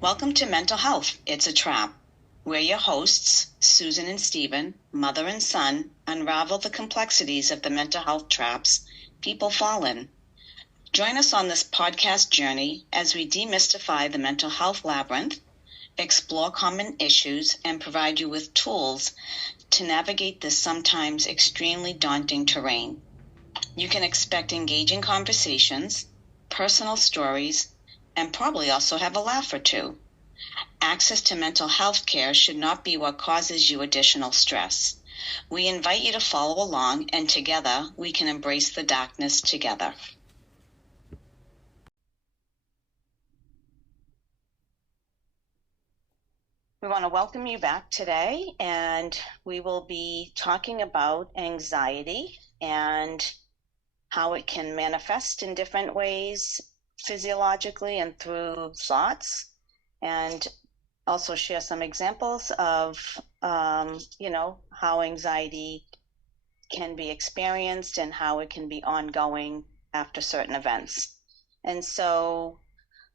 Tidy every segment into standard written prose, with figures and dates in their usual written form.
Welcome to Mental Health, It's a Trap. We're your hosts, Susan and Stephen, mother and son, unravel the complexities of the mental health traps people fall in. Join us on this podcast journey as we demystify the mental health labyrinth, explore common issues, and provide you with tools to navigate this sometimes extremely daunting terrain. You can expect engaging conversations, personal stories, and probably also have a laugh or two. Access to mental health care should not be what causes you additional stress. We invite you to follow along, and together we can embrace the darkness together. We want to welcome you back today, and we will be talking about anxiety and how it can manifest in different ways physiologically and through thoughts, and also share some examples of, how anxiety can be experienced and how it can be ongoing after certain events. And so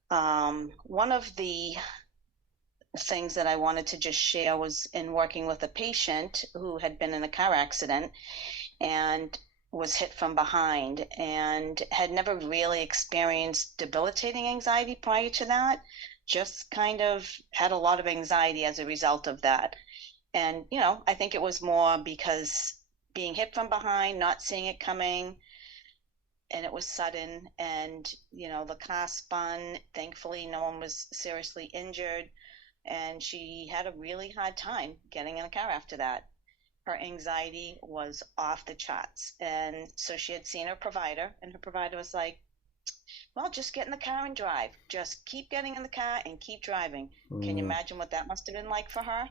one of the things that I wanted to just share was in working with a patient who had been in a car accident and was hit from behind and had never really experienced debilitating anxiety prior to that, just kind of had a lot of anxiety as a result of that. And, I think it was more because being hit from behind, not seeing it coming, and it was sudden, and, the car spun. Thankfully, no one was seriously injured, and she had a really hard time getting in a car after that. Her anxiety was off the charts. And so she had seen her provider, and her provider was like, well, just get in the car and drive. Just keep getting in the car and keep driving. Can you imagine what that must have been like for her?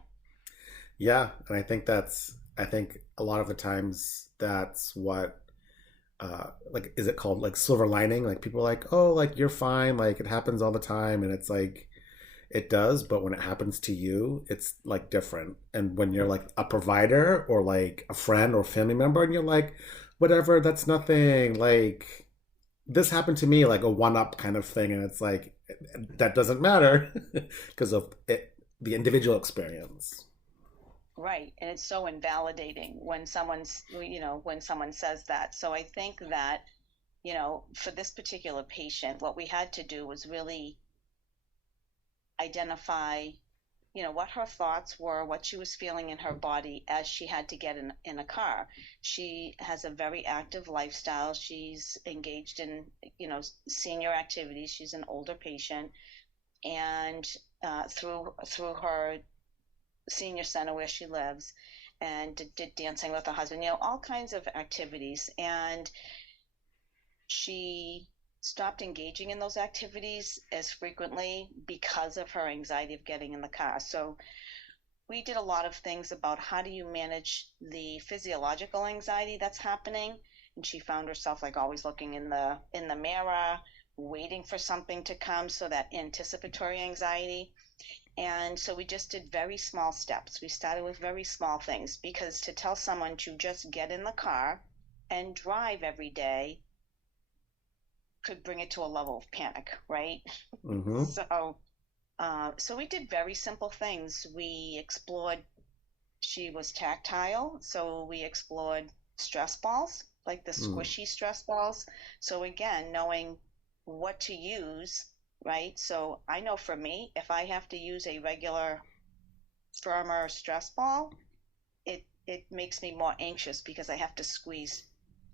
Yeah, and I think a lot of the times that's what, is it called like silver lining? Like people are like, oh, like you're fine, like it happens all the time, and it's like, it does, but when it happens to you, it's like different. And when you're like a provider or like a friend or family member, and you're like, whatever, that's nothing. Like this happened to me, like a one up kind of thing, and it's like that doesn't matter because of it, the individual experience. Right. And it's so invalidating when when someone says that. So I think that, for this particular patient, what we had to do was really identify, what her thoughts were, what she was feeling in her body as she had to get in a car. She has a very active lifestyle. She's engaged in, senior activities. She's an older patient. And through her senior center where she lives, and did dancing with her husband, all kinds of activities. And she stopped engaging in those activities as frequently because of her anxiety of getting in the car. So we did a lot of things about how do you manage the physiological anxiety that's happening. And she found herself like always looking in the mirror, waiting for something to come, so that anticipatory anxiety. And so we just did very small steps. We started with very small things, because to tell someone to just get in the car and drive every day could bring it to a level of panic, right? Mm-hmm. So we did very simple things. We explored, she was tactile, so we explored stress balls, like the squishy stress balls. So again, knowing what to use, right? So I know for me, if I have to use a regular firmer stress ball, it makes me more anxious because I have to squeeze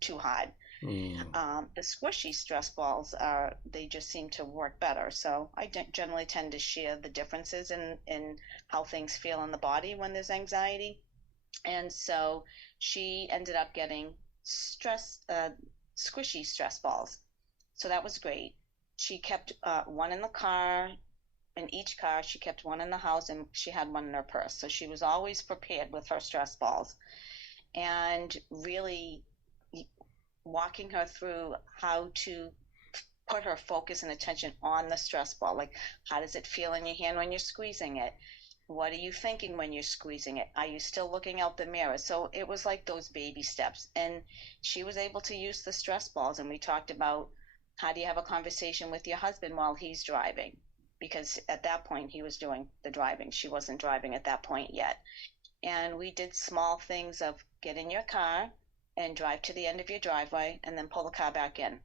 too hard. The squishy stress balls they just seem to work better. So I generally tend to share the differences in how things feel in the body when there's anxiety. And so she ended up getting squishy stress balls. So that was great. She kept one in the car. In each car, she kept one in the house, and she had one in her purse. So she was always prepared with her stress balls. And really walking her through how to put her focus and attention on the stress ball. Like, how does it feel in your hand when you're squeezing it? What are you thinking when you're squeezing it? Are you still looking out the mirror? So it was like those baby steps. And she was able to use the stress balls. And we talked about how do you have a conversation with your husband while he's driving? Because at that point, he was doing the driving. She wasn't driving at that point yet. And we did small things of get in your car and drive to the end of your driveway and then pull the car back in.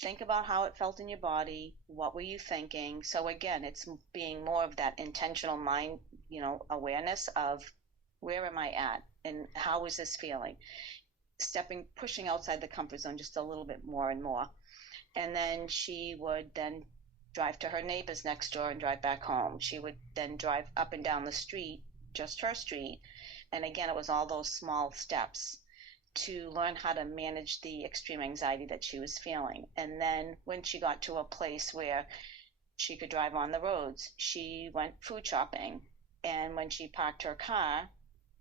Think about how it felt in your body. What were you thinking? So again, it's being more of that intentional mind, awareness of where am I at and how is this feeling? Pushing outside the comfort zone just a little bit more and more. And then she would then drive to her neighbors next door and drive back home. She would then drive up and down the street, just her street. And again, it was all those small steps to learn how to manage the extreme anxiety that she was feeling. And then when she got to a place where she could drive on the roads, she went food shopping. And when she parked her car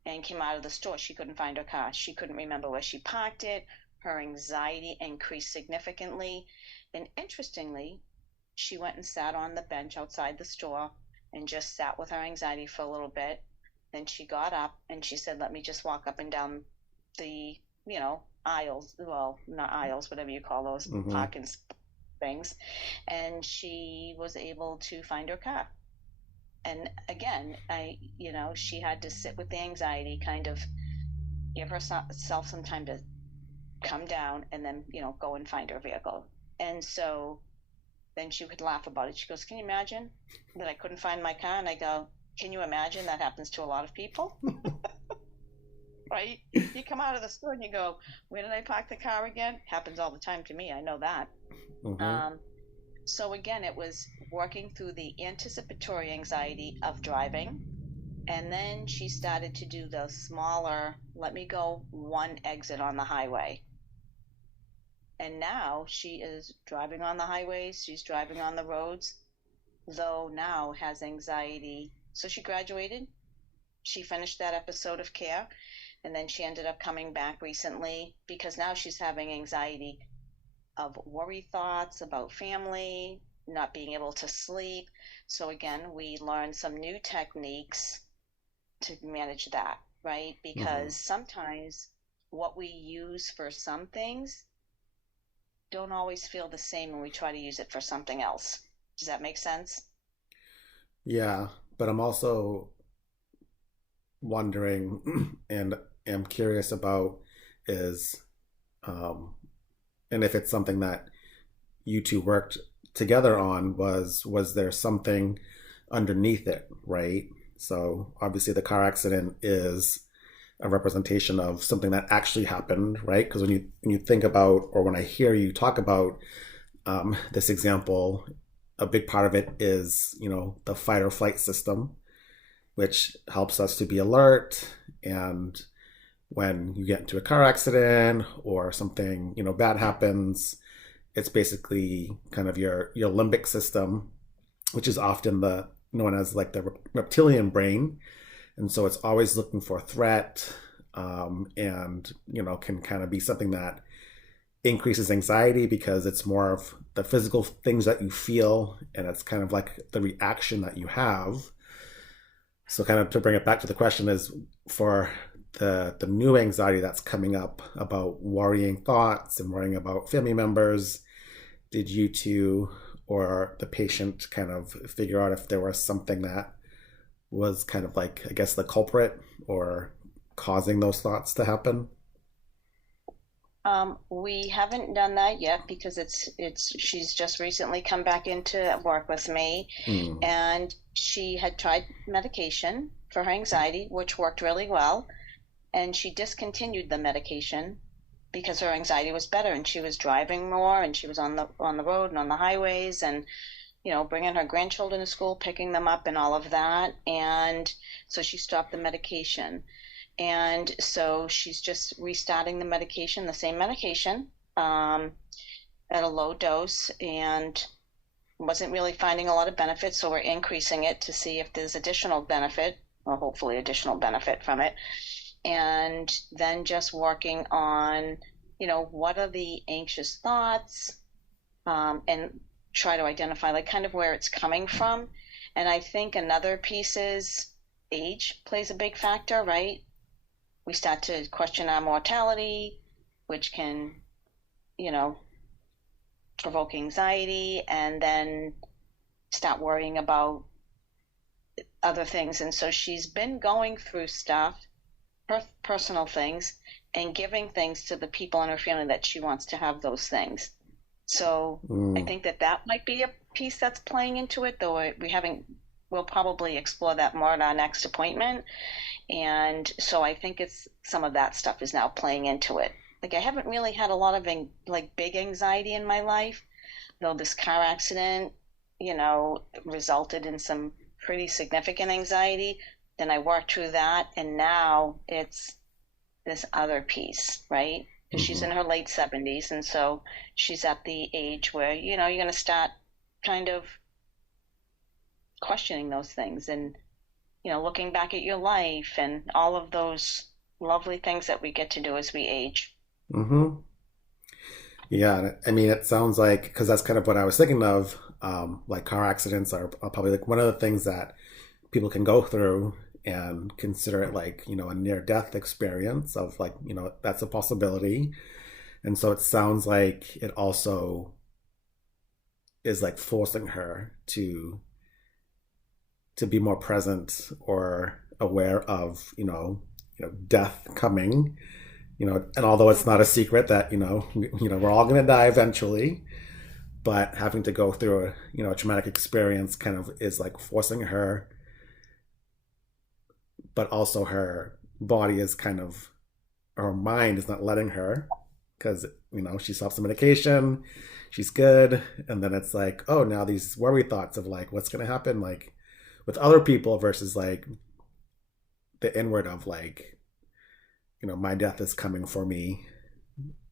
and came out of the store, she couldn't find her car. She couldn't remember where she parked it. Her anxiety increased significantly. And interestingly, she went and sat on the bench outside the store and just sat with her anxiety for a little bit. Then she got up and she said, let me just walk up and down the aisles, well, not aisles, whatever you call those, Mm-hmm. parking things, and she was able to find her car. And again, she had to sit with the anxiety, kind of give herself some time to come down, and then go and find her vehicle. And so then she would laugh about it. She goes, can you imagine that I couldn't find my car? And I go, can you imagine that happens to a lot of people? Right? You come out of the store and you go, where did I park the car again? Happens all the time to me. I know that. Mm-hmm. Um, so again, it was working through the anticipatory anxiety of driving. And then she started to do the smaller, let me go one exit on the highway. And now she is driving on the highways. She's driving on the roads, though now has anxiety. So she graduated. She finished that episode of care. And then she ended up coming back recently because now she's having anxiety of worry thoughts about family, not being able to sleep. So again, we learned some new techniques to manage that, right? Mm-hmm. Because sometimes what we use for some things don't always feel the same when we try to use it for something else. Does that make sense? Yeah, but I'm also wondering and am curious about is, um, and if it's something that you two worked together on, was there something underneath it, right? So obviously the car accident is a representation of something that actually happened, right? Because when you think about, or when I hear you talk about this example, a big part of it is the fight or flight system, which helps us to be alert. And when you get into a car accident or something bad happens, it's basically kind of your limbic system, which is often the known as like the reptilian brain, and so it's always looking for a threat, and can kind of be something that increases anxiety because it's more of the physical things that you feel, and it's kind of like the reaction that you have. So kind of to bring it back to the question is for the new anxiety that's coming up about worrying thoughts and worrying about family members, did you two or the patient kind of figure out if there was something that was kind of like, I guess, the culprit or causing those thoughts to happen? We haven't done that yet because she's just recently come back into work with me, Mm. and she had tried medication for her anxiety, which worked really well, and she discontinued the medication because her anxiety was better and she was driving more and she was on the road and on the highways and bringing her grandchildren to school, picking them up and all of that. And so she stopped the medication. And so she's just restarting the medication, the same medication, at a low dose, and wasn't really finding a lot of benefit. So we're increasing it to see if there's additional benefit, or hopefully additional benefit from it. And then just working on, what are the anxious thoughts, and try to identify like kind of where it's coming from. And I think another piece is age plays a big factor, right? We start to question our mortality, which can, you know, provoke anxiety, and then start worrying about other things. And so she's been going through stuff, her personal things, and giving things to the people in her family that she wants to have those things. So I Mm. think that that might be a piece that's playing into it, though we haven't. We'll probably explore that more at our next appointment. And so I think it's some of that stuff is now playing into it. Like I haven't really had a lot of like big anxiety in my life, though this car accident, resulted in some pretty significant anxiety. Then I worked through that, and now it's this other piece, right? Because she's Hmm. in her late 70s, and so she's at the age where, you're going to start kind of questioning those things and, looking back at your life and all of those lovely things that we get to do as we age. Hmm. Yeah, I mean, it sounds like because that's kind of what I was thinking of. Like car accidents are probably like one of the things that people can go through and consider it like a near death experience of like that's a possibility. And so it sounds like it also is like forcing her to be more present or aware of death coming. And although it's not a secret that we're all going to die eventually, but having to go through a traumatic experience kind of is like forcing her, but also her body is kind of, her mind is not letting her, because she stops the medication, she's good, and then it's like, oh, now these worry thoughts of like what's going to happen like with other people versus like the inward of like my death is coming for me,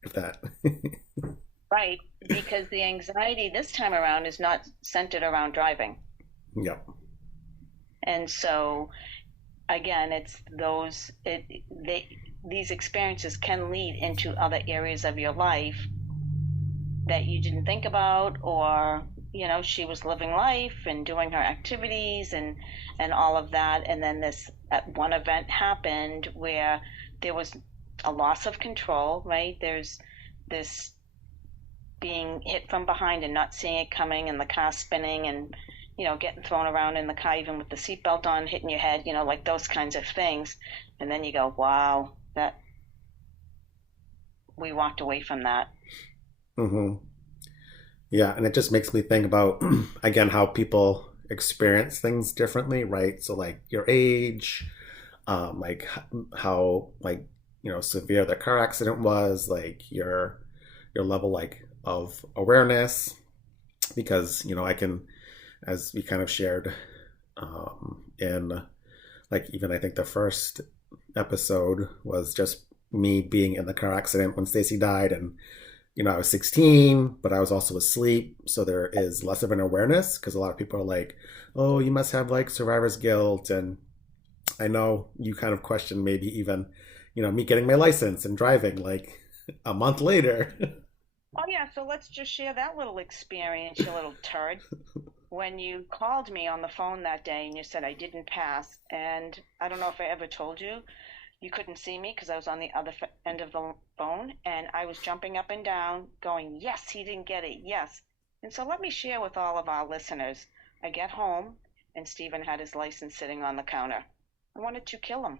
if that. Right, because the anxiety this time around is not centered around driving. Yeah. And so again, it's these experiences can lead into other areas of your life that you didn't think about, or she was living life and doing her activities and all of that, and then this one event happened where there was a loss of control, right? There's this being hit from behind and not seeing it coming, and the car spinning, and getting thrown around in the car even with the seatbelt on, hitting your head, like those kinds of things. And then you go, wow, that we walked away from that. Hmm. Yeah, and it just makes me think about again how people experience things differently, right? So like your age, like how like severe the car accident was, like your level like of awareness, because I can, as we kind of shared in like even I think the first episode was just me being in the car accident when Stacy died, and I was 16, but I was also asleep. So there is less of an awareness because a lot of people are like, oh, you must have like survivor's guilt. And I know you kind of question maybe even, me getting my license and driving like a month later. Oh, yeah. So let's just share that little experience, you little turd. When you called me on the phone that day and you said I didn't pass, and I don't know if I ever told you, you couldn't see me because I was on the other end of the phone, and I was jumping up and down, going, yes, he didn't get it, yes. And so let me share with all of our listeners. I get home, and Stephen had his license sitting on the counter. I wanted to kill him.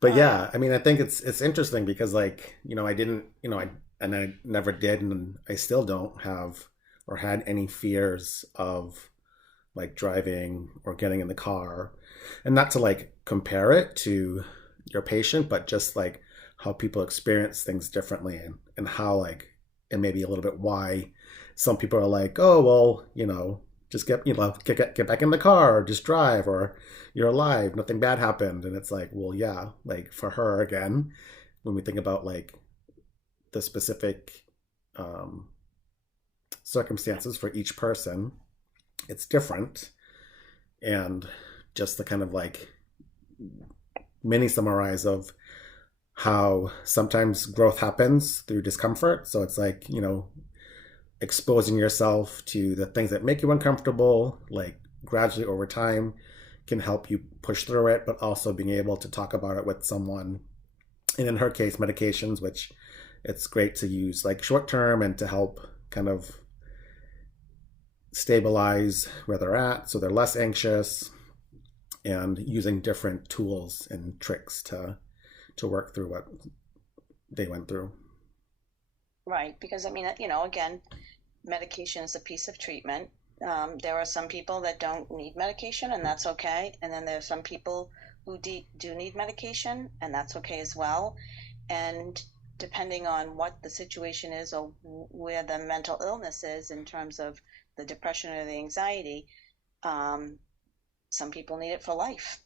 But Uh, yeah, I mean, I think it's interesting because like I didn't I never did, and I still don't have or had any fears of like driving or getting in the car, and not to like compare it to your patient, but just like how people experience things differently, and how like, and maybe a little bit why some people are like, oh well, just get back in the car or just drive, or you're alive, nothing bad happened. And it's like, well, yeah, like for her again, when we think about like the specific um, circumstances for each person, it's different. And just the kind of like mini summarize of how sometimes growth happens through discomfort. So it's like, exposing yourself to the things that make you uncomfortable, like gradually over time, can help you push through it, but also being able to talk about it with someone. And in her case, medications, which it's great to use like short term and to help kind of stabilize where they're at so they're less anxious, and using different tools and tricks to work through what they went through. Right, because I mean, again, medication is a piece of treatment. There are some people that don't need medication, and that's okay. And then there are some people who do need medication, and that's okay as well. And depending on what the situation is or where the mental illness is in terms of the depression or the anxiety, um, some people need it for life.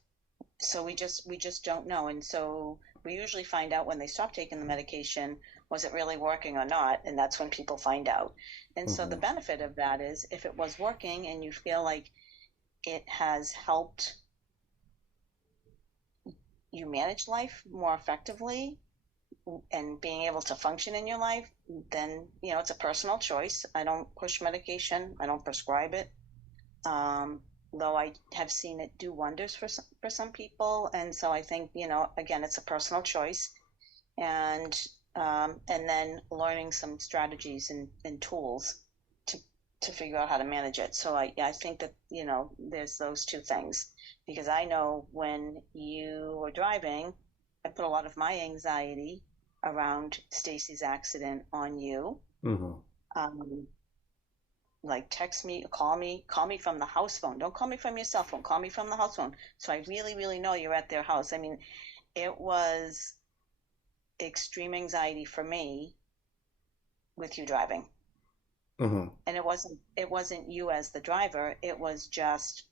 So we just don't know. And so we usually find out when they stop taking the medication, was it really working or not? And that's when people find out. And so the Mm-hmm. benefit of that is if it was working and you feel like it has helped you manage life more effectively and being able to function in your life, then it's a personal choice. I don't push medication. I don't prescribe it. Um, though I have seen it do wonders for some people, and so I think again it's a personal choice, and then learning some strategies and tools to to figure out how to manage it. So I think that there's those two things, because I know when you were driving, I put a lot of my anxiety around Stacy's accident on you. Mm-hmm. Um, like text me, call me from the house phone. Don't call me from your cell phone. Call me from the house phone. So I really, really know you're at their house. I mean, it was extreme anxiety for me with you driving. Mm-hmm. And it wasn't you as the driver. It was just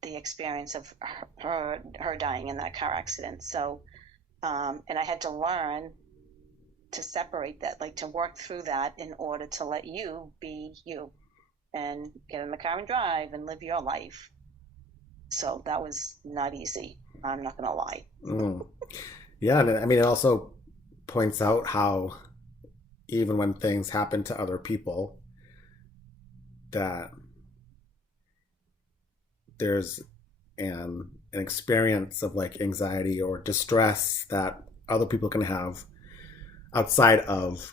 the experience of her dying in that car accident. So and I had to learn to separate that, like to work through that in order to let you be you and get in the car and drive and live your life. So that was not easy. I'm not going to lie. Mm-hmm. Yeah, and I mean, it also points out how even when things happen to other people, that there's an experience of like anxiety or distress that other people can have outside of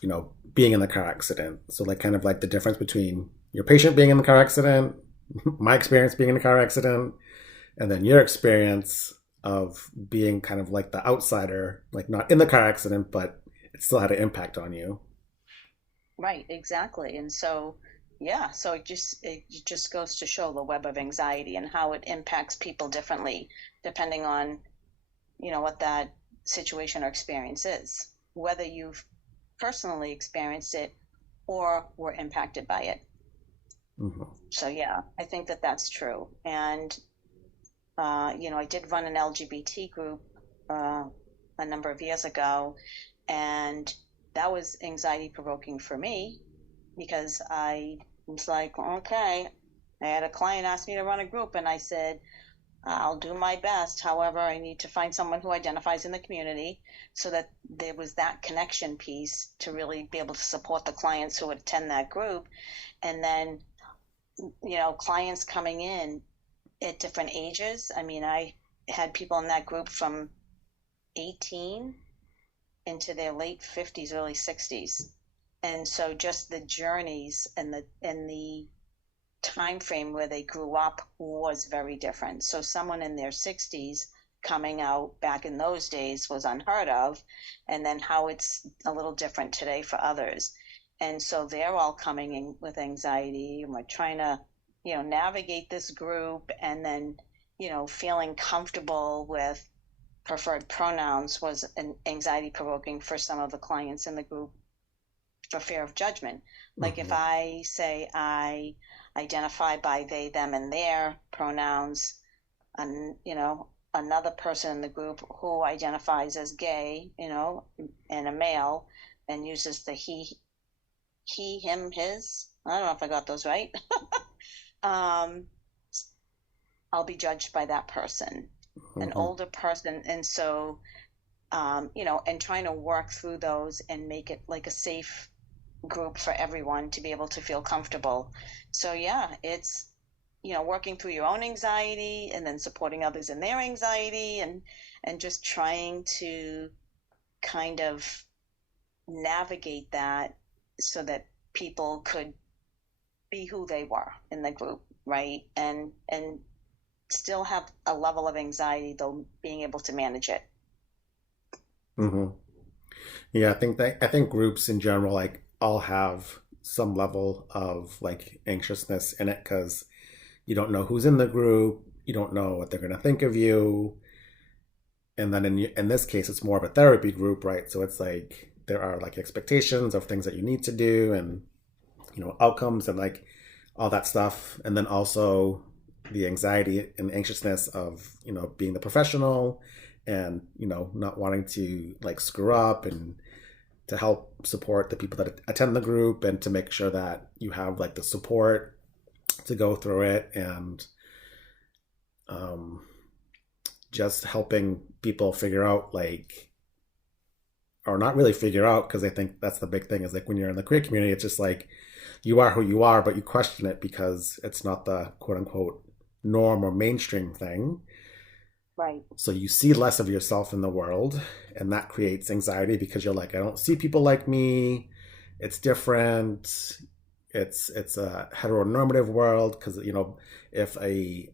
being in the car accident. So like kind of like the difference between your patient being in the car accident, my experience being in a car accident, and then your experience of being kind of like the outsider, like not in the car accident, but it still had an impact on you. Right, exactly. And so, yeah, so it just goes to show the web of anxiety and how it impacts people differently depending on, what that situation or experience is, whether you've personally experienced it or were impacted by it. Mm-hmm. So yeah, I think that that's true. And I did run an LGBT group uh, a number of years ago, and that was anxiety provoking for me because I was like, okay, I had a client ask me to run a group, and I said, I'll do my best. However, I need to find someone who identifies in the community so that there was that connection piece to really be able to support the clients who would attend that group. And then, clients coming in at different ages. I mean, I had people in that group from 18 into their late 50s, early 60s. And so just the journeys and the time frame where they grew up was very different. So someone in their 60s coming out back in those days was unheard of, and then how it's a little different today for others. And so they're all coming in with anxiety, and we're trying to, navigate this group, and then, feeling comfortable with preferred pronouns was an anxiety provoking for some of the clients in the group for fear of judgment. Like if Mm-hmm. I say I identify by they, them, and their pronouns, and another person in the group who identifies as gay, and a male, and uses the he, him, his. I don't know if I got those right. um, I'll be judged by that person, an Mm-hmm. older person, and so and trying to work through those and make it like a safe group for everyone to be able to feel comfortable. So yeah, it's working through your own anxiety and then supporting others in their anxiety, and just trying to kind of navigate that so that people could be who they were in the group, right? And still have a level of anxiety, though being able to manage it. Hmm. Yeah, I think groups in general like all have some level of like anxiousness in it because you don't know who's in the group, you don't know what they're going to think of you, and then in this case it's more of a therapy group, right? So it's like there are like expectations of things that you need to do, and outcomes and like all that stuff, and then also the anxiety and anxiousness of being the professional, and not wanting to like screw up, and to help support the people that attend the group, and to make sure that you have like the support to go through it, and um, just helping people figure out like, or not really figure out, because I think that's the big thing is like when you're in the queer community, it's just like you are who you are, but you question it because it's not the quote unquote norm or mainstream thing. Right. So you see less of yourself in the world, and that creates anxiety because you're like, I don't see people like me. It's different. It's a heteronormative world because if a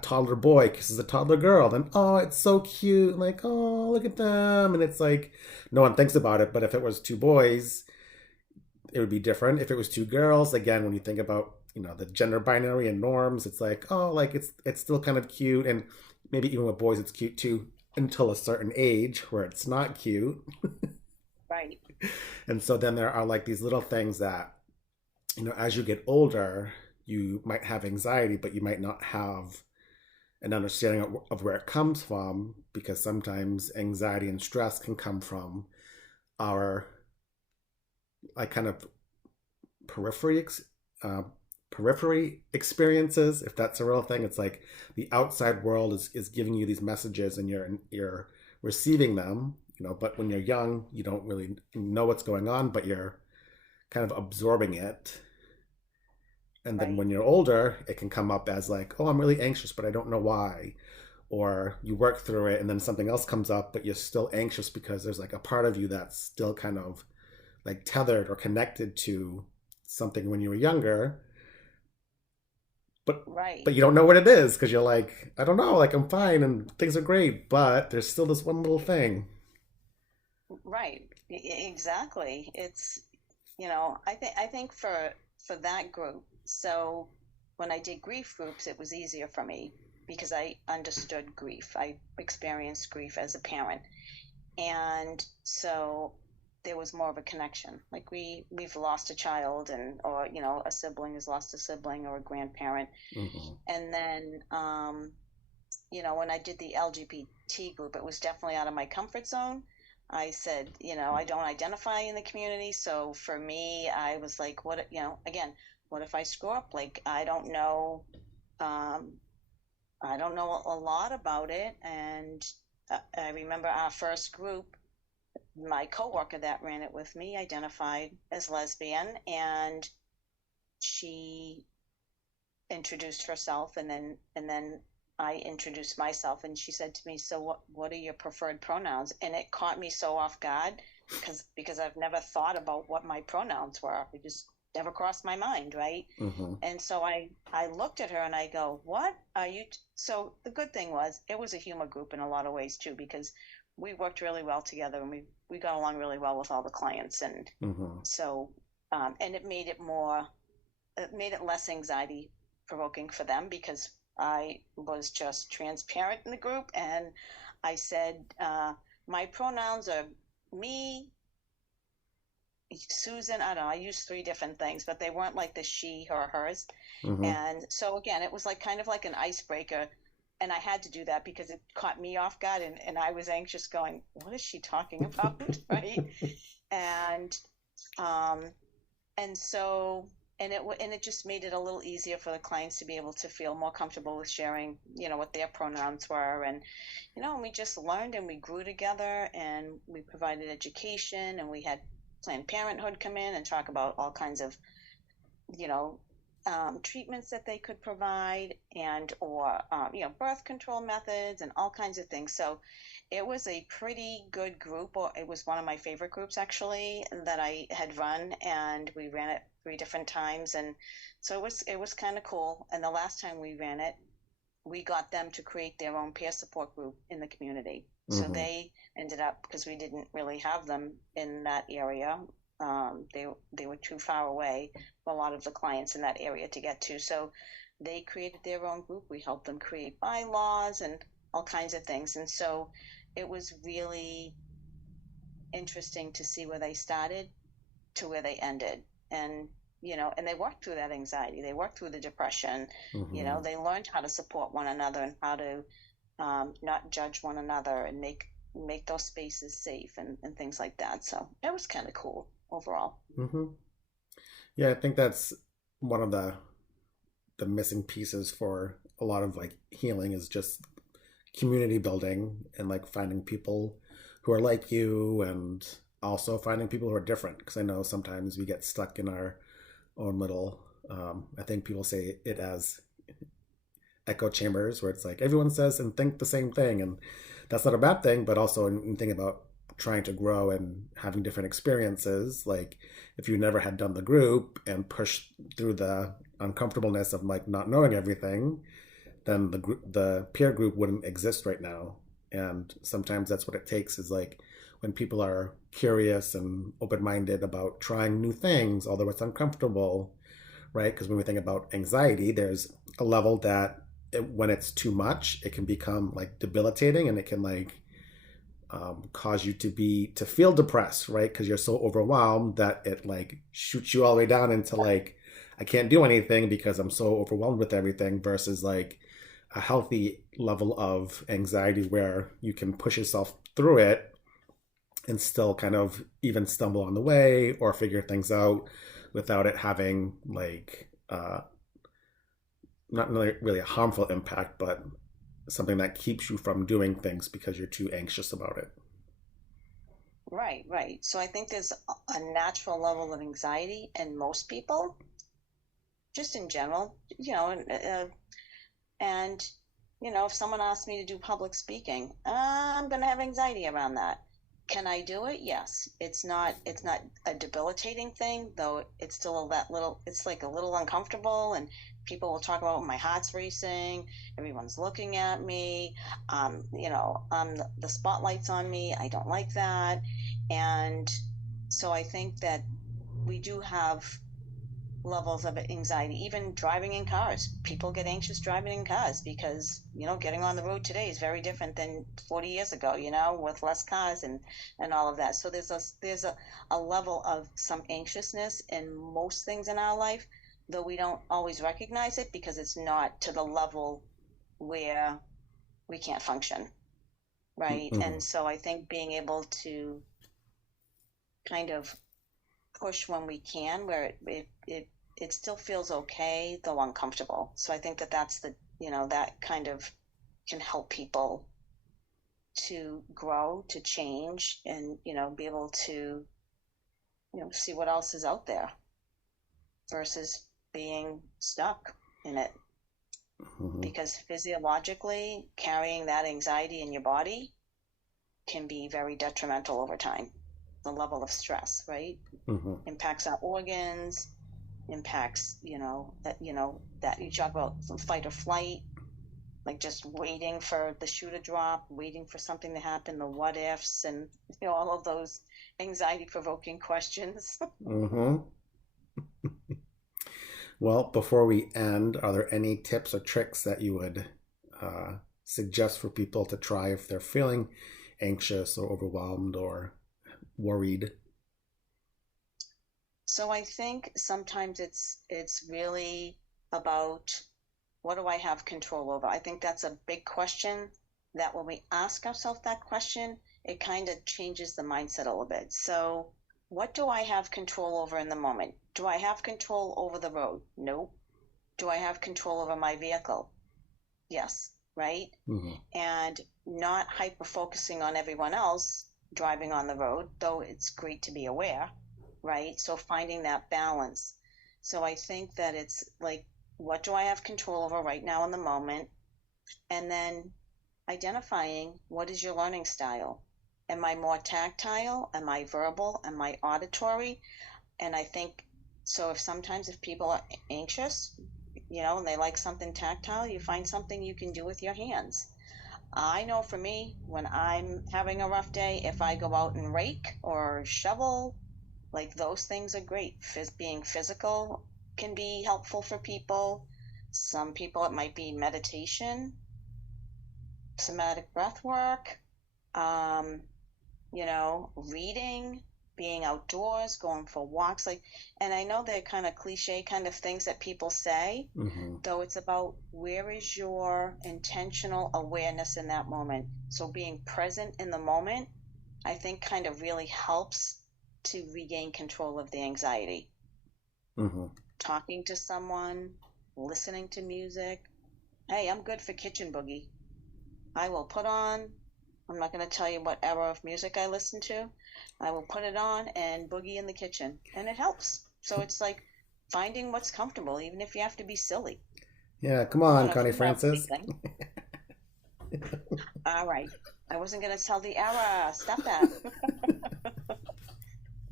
toddler boy kisses a toddler girl, then oh, it's so cute. Like, oh, look at them, and it's like no one thinks about it. But if it was two boys, it would be different. If it was two girls, again, when you think about the gender binary and norms, it's like oh, like it's still kind of cute, and maybe even with boys, it's cute too until a certain age where it's not cute. Right. And so then there are like these little things that as you get older, you might have anxiety, but you might not have an understanding of where it comes from, because sometimes anxiety and stress can come from our like kind of periphery uh, periphery experiences, if that's a real thing. It's like the outside world is giving you these messages, and you're receiving them, but when you're young you don't really know what's going on, but you're kind of absorbing it. And then Right. when you're older, it can come up as like, oh, I'm really anxious, but I don't know why. Or you work through it and then something else comes up, but you're still anxious because there's like a part of you that's still kind of like tethered or connected to something when you were younger, but Right. but you don't know what it is because you're like, I don't know, like I'm fine and things are great, but there's still this one little thing. Right. Exactly. It's, I think for that group, so when I did grief groups, it was easier for me because I understood grief. I experienced grief as a parent. And so there was more of a connection. Like we've lost a child, and or a sibling has lost a sibling or a grandparent. Mm-hmm. And then when I did the LGBT group, it was definitely out of my comfort zone. I said, I don't identify in the community. So for me, I was like, what, again, what if I screw up? Like, um, I don't know a lot about it. And I remember our first group, my coworker that ran it with me identified as lesbian, and she introduced herself, and then I introduced myself, and she said to me, "So what are your preferred pronouns?" And it caught me so off guard because I've never thought about what my pronouns were. It just never crossed my mind, right? Mm-hmm. And so I looked at her and I go, "What are you?" So the good thing was it was a humor group in a lot of ways too, because we worked really well together, and we got along really well with all the clients, and Mm-hmm. so and it made it less anxiety provoking for them because I was just transparent in the group, and I said, my pronouns are me, Susan. I don't know, I used three different things, but they weren't like the she, her, hers. Mm-hmm. And so again, it was like kind of like an icebreaker. And I had to do that because it caught me off guard, and I was anxious going, what is she talking about? Right. And um, and so and it just made it a little easier for the clients to be able to feel more comfortable with sharing what their pronouns were, and we just learned and we grew together, and we provided education, and we had Planned Parenthood come in and talk about all kinds of, you know, treatments that they could provide, and or birth control methods and all kinds of things. So it was a pretty good group, or it was one of my favorite groups actually that I had run, and we ran it 3 different times, and so it was kind of cool. And the last time we ran it, we got them to create their own peer support group in the community. So Mm-hmm. they ended up, because we didn't really have them in that area, they were too far away for a lot of the clients in that area to get to. So they created their own group. We helped them create bylaws and all kinds of things. And so it was really interesting to see where they started to where they ended. And they worked through that anxiety. They worked through the depression. Mm-hmm. They learned how to support one another and how to not judge one another and make those spaces safe and things like that. So that was kind of cool overall. Mm-hmm. Yeah, I think that's one of the missing pieces for a lot of like healing is just community building and like finding people who are like you and also finding people who are different because I know sometimes we get stuck in our own little I think people say it as echo chambers where it's like everyone says and think the same thing, and that's not a bad thing, but also in thinking about trying to grow and having different experiences, like if you never had done the group and pushed through the uncomfortableness of like not knowing everything, then the peer group wouldn't exist right now. And sometimes that's what it takes is like when people are curious and open-minded about trying new things although it's uncomfortable, right? Because when we think about anxiety, there's a level that when it's too much, it can become like debilitating and it can like cause you to feel depressed, right? Because you're so overwhelmed that it like shoots you all the way down into like I can't do anything because I'm so overwhelmed with everything. Versus like a healthy level of anxiety where you can push yourself through it and still kind of even stumble on the way or figure things out without it having like not really a harmful impact, but something that keeps you from doing things because you're too anxious about it. Right, right. So I think there's a natural level of anxiety in most people, just in general, and if someone asks me to do public speaking, I'm going to have anxiety around that. Can I do it? Yes. It's not a debilitating thing, though it's still that little, it's like a little uncomfortable, and people will talk about my heart's racing, everyone's looking at me, the spotlight's on me. I don't like that. And so I think that we do have levels of anxiety. Even driving in cars, people get anxious driving in cars because getting on the road today is very different than 40 years ago, with less cars and all of that. So there's a level of some anxiousness in most things in our life, though we don't always recognize it because it's not to the level where we can't function, right? Mm-hmm. And so I think being able to kind of push when we can, where it still feels okay, though uncomfortable. So I think that that's that kind of can help people to grow, to change, and, be able to, see what else is out there versus being stuck in it. Mm-hmm. Because physiologically, carrying that anxiety in your body can be very detrimental over time. The level of stress, right? Mm-hmm. Impacts our organs, impacts, that you talk about fight or flight, like just waiting for the shoe to drop, waiting for something to happen, the what ifs, and all of those anxiety provoking questions. Mm-hmm. Well, before we end, are there any tips or tricks that you would suggest for people to try if they're feeling anxious or overwhelmed or worried? So I think sometimes it's really about, what do I have control over? I think that's a big question, that when we ask ourselves that question, it kind of changes the mindset a little bit. So, what do I have control over in the moment? Do I have control over the road? Nope. Do I have control over my vehicle? Yes, right? Mm-hmm. And not hyper focusing on everyone else driving on the road, though it's great to be aware. right? So finding that balance. So I think that it's like, what do I have control over right now in the moment? And then identifying, what is your learning style? Am I more tactile? Am I verbal? Am I auditory? And I think so. If sometimes if people are anxious, and they like something tactile, you find something you can do with your hands. I know for me, when I'm having a rough day, if I go out and rake or shovel, like those things are great. Being physical can be helpful for people. Some people, it might be meditation, somatic breath work, um, reading, being outdoors, going for walks. And I know they're kind of cliche kind of things that people say, Mm-hmm. though it's about where is your intentional awareness in that moment. So being present in the moment, I think kind of really helps to regain control of the anxiety. Mm-hmm. Talking to someone, listening to music. Hey, I'm good for kitchen boogie. I will put on, I'm not going to tell you what era of music I listen to. I will put it on and boogie in the kitchen, and it helps. So it's like finding what's comfortable, even if you have to be silly. Yeah, come I on, don't know if Connie you have Francis. anything. All right. I wasn't going to tell the era. Stop that.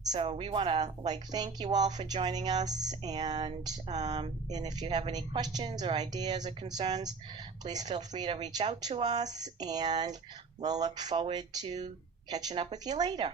So we want to thank you all for joining us, and if you have any questions or ideas or concerns, please feel free to reach out to us, and we'll look forward to catching up with you later.